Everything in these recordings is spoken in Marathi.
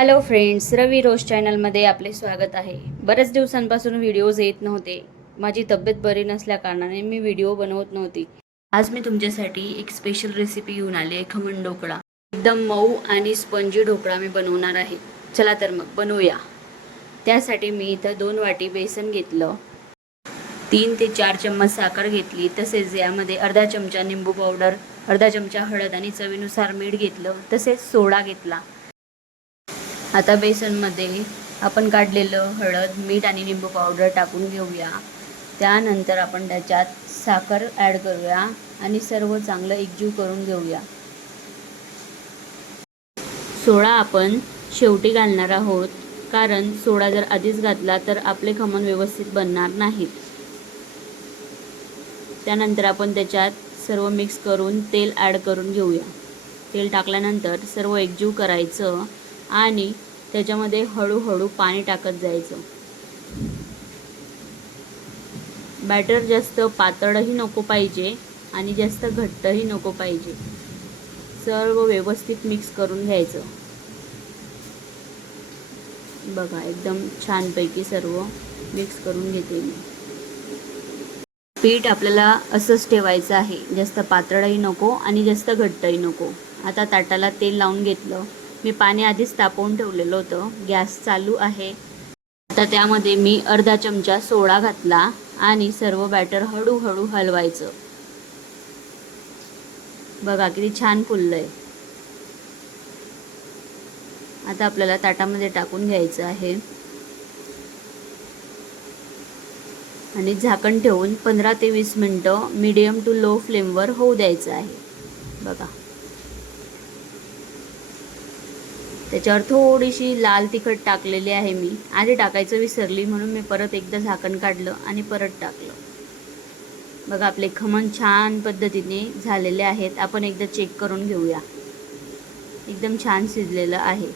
हॅलो फ्रेंड्स, रवी रोज चॅनलमध्ये आपले स्वागत आहे. बरेच दिवसांपासून व्हिडिओज येत नव्हते. माझी तब्येत बरी नसल्या कारणाने मी व्हिडिओ बनवत नव्हती. आज मी तुमच्यासाठी एक स्पेशल रेसिपी घेऊन आली आहे, खमण ढोकळा. एकदम मऊ आणि स्पंजी ढोकळा मी बनवणार आहे. चला तर मग बनवूया. त्यासाठी मी इथं 2 वाटी बेसन घेतलं, 3 ते 4 चम्मच साखर घेतली, तसेच यामध्ये अर्धा चमचा निंबू पावडर, अर्धा चमचा हळद आणि चवीनुसार मीठ घेतलं, तसेच सोडा घेतला. आता बेसनमध्ये आपण काढलेलं हळद, मीठ आणि निंबू पावडर टाकून घेऊया. त्यानंतर आपण त्याच्यात साखर ॲड करूया आणि सर्व चांगलं एकजीव करून घेऊया. सोडा आपण शेवटी घालणार आहोत, कारण सोडा जर आधीच घातला तर आपले खमण व्यवस्थित बनणार नाहीत. त्यानंतर आपण त्याच्यात सर्व मिक्स करून तेल ॲड करून घेऊया. तेल टाकल्यानंतर सर्व एकजीव करायचं आणि त्याच्यामध्ये हळूहळू पाणी टाकत जायचं. बॅटर जास्त पातळही नको पाहिजे आणि जास्त घट्टही नको पाहिजे. सर्व व्यवस्थित मिक्स करून घ्यायचं. बघा, एकदम छानपैकी सर्व मिक्स करून घेते मी. पीठ आपल्याला असंच ठेवायचं आहे, जास्त पातळही नको आणि जास्त घट्टही नको. आता ताटाला तेल लावून घेतलं. मी पाणी आधीच तापवून ठेवलेलं होतं. गॅस चालू आहे. आता त्यामध्ये मी अर्धा चमचा सोडा घातला आणि सर्व बॅटर हळूहळू हलवायचं. बघा किती छान फुललंय. आता आपल्याला ताटामध्ये टाकून घ्यायचं आहे आणि झाकण ठेवून 15 ते 20 मिनटं मीडियम टू लो फ्लेमवर होऊ द्यायचं आहे. बघा, त्याच्यावर थोडीशी लाल तिखट टाकलेली आहे. मी आधी टाकायचं विसरली म्हणून मी परत एकदा झाकण काढलं आणि परत टाकलं. बघा, आपले खमण छान पद्धतीने झालेले आहेत. आपण एकदा चेक करून घेऊया. एकदम छान शिजलेलं आहे.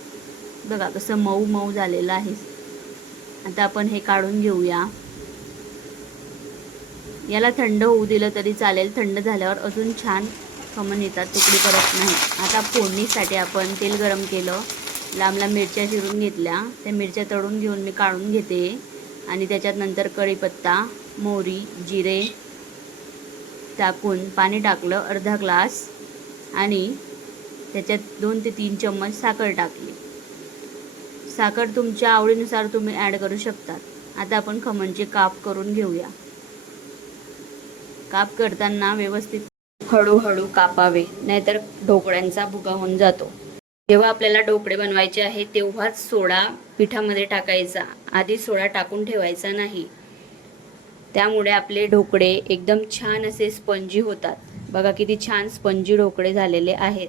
बघा कसं मऊ मऊ झालेलं आहे. आता आपण हे काढून घेऊया. याला थंड होऊ दिलं तरी चालेल. थंड झाल्यावर अजून छान खमण येतात, तुकडी पडत नाही. आता फोडणीसाठी आपण तेल गरम केलं. लांब लांब मिरच्या चिरून घेतल्या. त्या मिरच्या तळून घेऊन मी काढून घेते आणि त्याच्यात नंतर कढीपत्ता, मोहरी, जिरे टाकून पाणी टाकलं अर्धा ग्लास आणि त्याच्यात 2 ते 3 चम्मच साखर टाकली. साखर तुमच्या आवडीनुसार तुम्ही ॲड करू शकता. आता आपण खमणचे काप करून घेऊया. काप करताना व्यवस्थित हळूहळू कापावे, नाहीतर ढोकळ्यांचा भुगा होऊन जातो. जेव्हा आपल्याला ढोकळे बनवायचे आहे तेव्हाच सोडा पिठामध्ये टाकायचा. आधी सोडा टाकून ठेवायचा नाही. त्यामुळे आपले ढोकळे एकदम छान असे स्पंजी होतात. बघा किती छान स्पंजी ढोकळे झालेले आहेत.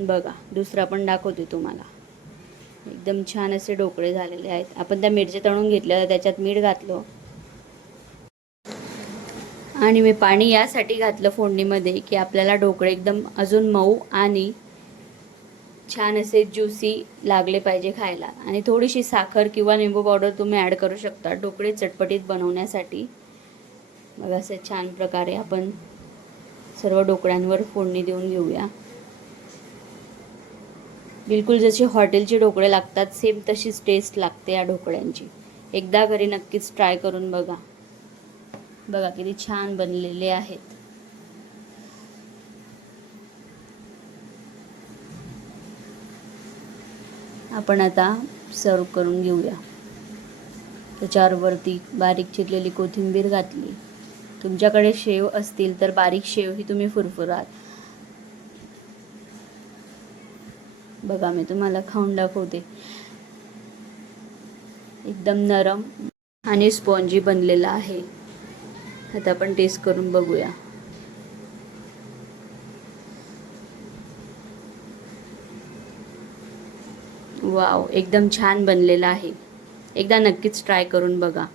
बघा, दुसरा पण दाखवते तुम्हाला. एकदम छान असे ढोकळे झालेले आहेत. आपण त्या मिरच्या तळून घेतल्या, त्याच्यात मीठ घातलं आणि मी पाणी यासाठी घातलं फोडणीमध्ये की आपल्याला ढोकळे एकदम अजून मऊ आणि छान असे ज्युसी लागले पाहिजे खायला. आणि थोडीशी साखर किंवा निंबू पावडर तुम्ही ॲड करू शकता ढोकळे चटपटीत बनवण्यासाठी. बघा, असे छान प्रकारे आपण सर्व ढोकळ्यांवर फोडणी देऊन घेऊया. बिलकुल जसे हॉटेलचे ढोकळे लागतात सेम तशीच टेस्ट लागते या ढोकळ्यांची. एकदा घरी नक्कीच ट्राय करून बघा. बघा किती छान बनलेले आहेत. आपण आता सर्व करून घेऊया. त्याच्यावर वरती बारीक चिरलेली कोथिंबीर घातली. तुमच्याकडे शेव असतील तर बारीक शेव ही तुम्ही फुरफुरात. बघा, मी तुम्हाला खाऊन दाखवते. एकदम नरम आणि स्पॉन्जी बनलेला आहे. आता आपण टेस्ट करून बघूया. वाव, एकदम छान बनलेला आहे. एकदा नक्कीच ट्राय करून बघा.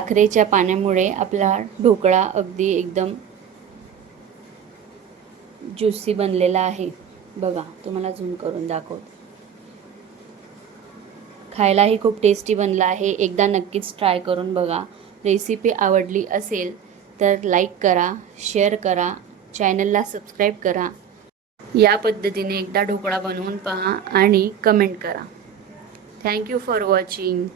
साखरेच्या पाण्यामुळे आपला ढोकळा अगदी एकदम ज्युसी बनलेला आहे. बघा, तुम्हाला झूम करून दाखवते. खायलाही खूप टेस्टी बनला आहे. एकदा नक्कीच ट्राय करून बघा. रेसिपी आवडली असेल तर लाईक करा, शेअर करा, चॅनलला सबस्क्राईब करा. या पद्धतीने एकदा ढोकळा बनवून पहा आणि कमेंट करा. Thank you for watching.